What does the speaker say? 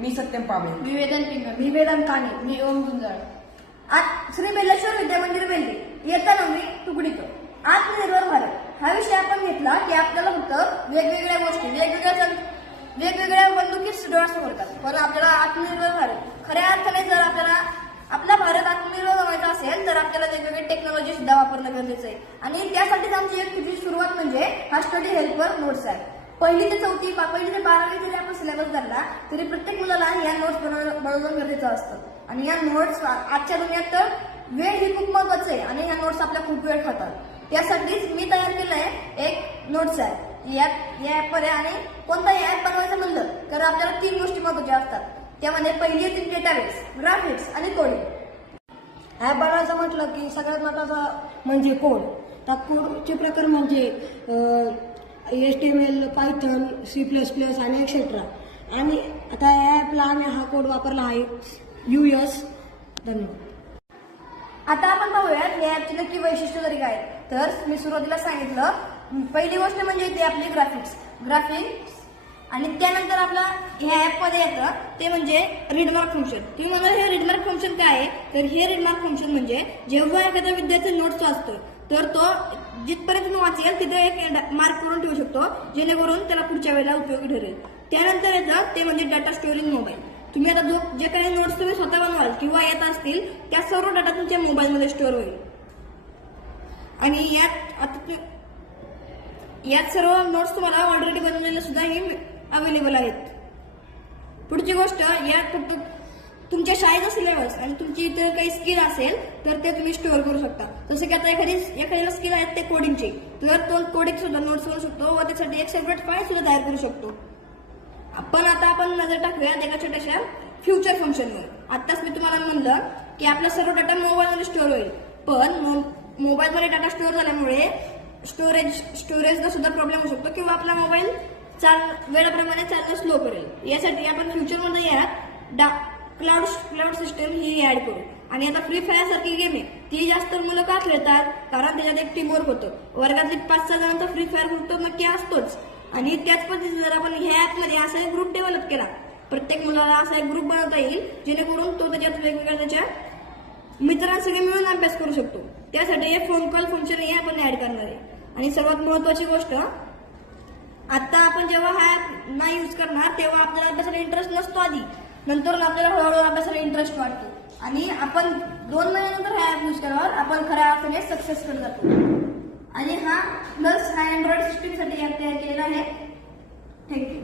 मी सत्यम पाबळे. मी वेदन पिंगळ. मी वेदांत काणे. मी ओम गुंजाळ. आज श्री बेलेश्वर विद्या मंदिर वेल्हे इयत्ता 9वी तुकडीत आत्मनिर्भर भारत हा विषय आपण घेतला की आपल्याला फक्त वेगवेगळ्या गोष्टी वेगवेगळ्या बंदुकीत डोळ्यासमोर करतात, पण आपल्याला आत्मनिर्भर भारत खऱ्या अर्थाने जर आपल्याला आपला भारत आत्मनिर्भर बनायचा असेल तर आपल्याला वेगवेगळी टेक्नॉलॉजी सुद्धा वापरणं गरजेचं आहे. आणि त्यासाठीच आमची एक तुझी सुरुवात म्हणजे हा स्टडी हेल्पर नोट्स आहे. पहिली ते 12वी जरी आपण सिलेबस धरला तरी प्रत्येक मुलाला या नोट्स बनवणं गरजेचं असतं. आणि या नोट्स आजच्या दुनियात तर वेळ ही खूप महत्वाचं आहे आणि ह्या नोट्स आपल्या खूप वेळ खातात. त्यासाठीच मी तयार केलंय एक नोट्स ॲप. या ॲपवर आहे आणि कोणताही ॲप बनवायचं म्हणलं तर आपल्याला 3 गोष्टी महत्वाच्या असतात. त्यामध्ये पहिली येतील डेटाबेस, ग्राफिक्स आणि कोडिंग. ॲप बनवायचं म्हटलं की सगळ्यात महत्त्वाचा म्हणजे कोड. त्या कोडचे प्रकार म्हणजे HTML, पायथन, C++ आणि एक्सेट्रा. आणि आता या ॲपला आम्ही हा कोड वापरला आहे US. धन्यवाद. आता आपण पाहूयात या ॲपची नक्की वैशिष्ट्य तरी काय. तर मी सुरुवातीला सांगितलं पहिली गोष्ट म्हणजे ते आपली ग्राफिक्स आणि त्यानंतर आपला ह्या ॲपमध्ये येतं ते म्हणजे रीडमार्क फंक्शन. तुम्ही म्हणाल हे रीडमार्क फंक्शन काय आहे, तर हे रीडमार्क फंक्शन म्हणजे जेव्हा एखादा विद्यार्थी नोट्स वाचतो तर तो जिथपर्यंत तुम्ही वाचेल तिथे एक मार्क करून ठेवू शकतो जेणेकरून त्याला पुढच्या वेळेला उपयोगी ठरेल. त्यानंतर येतं ते म्हणजे डाटा स्टोअरिंग मोबाईल. तुम्ही आता जे काही नोट्स तुम्ही स्वतः बनवाल किंवा येत असतील त्या सर्व डाटा तुमच्या मोबाईलमध्ये स्टोअर होईल. आणि यात सर्व नोट्स तुम्हाला ऑलरेडी बनवलेले सुद्धा हे अवेलेबल आहेत. पुढची गोष्ट यात फक्त तुमच्या शाळेचा सिलेबस आणि तुमची इतर काही स्किल असेल तर ते तुम्ही स्टोअर करू शकता. जसं की आता एखाद्याला स्किल आहेत ते कोडिंगचे, तर तो कोडिंग सुद्धा नोट्स करू शकतो व त्यासाठी एक सेपरेट फाईल सुद्धा तयार करू शकतो. आपण नजर टाकूया एका छोट्याशा फ्युचर फंक्शनवर. आताच मी तुम्हाला म्हणलं की आपला सर्व डाटा मोबाईलमध्ये स्टोअर होईल, पण मोबाईलमध्ये डाटा स्टोअर झाल्यामुळे स्टोरेजला सुद्धा प्रॉब्लेम होऊ शकतो किंवा आपला मोबाईल वेळाप्रमाणे चालणं स्लो करेल. यासाठी आपण फ्युचरमध्ये यात क्लाउड सिस्टम ही ऍड करू. आणि आता फ्री फायर सारखी गेम आहे ती जास्त मुलं का खेळतात, कारण त्याच्यात एक टीमवर्क होतं. वर्गातली 5-6 जणांचा फ्री फायर ग्रुप तर नक्की असतोच. आणि त्याच पद्धतीने जर आपण ह्या ऍपमध्ये असा एक ग्रुप डेव्हलप केला, प्रत्येक मुलाला असा एक ग्रुप बनवता येईल जेणेकरून तो त्याच्यात वेगवेगळ्या त्याच्या मित्रांसगळे मिळून अभ्यास करू शकतो. त्यासाठी हे फोन कॉल फंक्शन हे आपण ऍड करणार आहे. आणि सर्वात महत्वाची गोष्ट, आता आपण जेव्हा हा ऍप नाही यूज करणार तेव्हा आपल्याला अभ्यासाला इंटरेस्ट नसतो आधी, नंतर आपल्याला हळूहळू अभ्यासाला इंटरेस्ट वाटतो आणि आपण 2 महिन्यानंतर हा ऍप यूज केल्यावर आपण खऱ्या अर्थाने सक्सेस करत जातो. आणि हा अँड्रॉइड सिस्टीमसाठी ऍप तयार केलेला आहे. थँक्यू.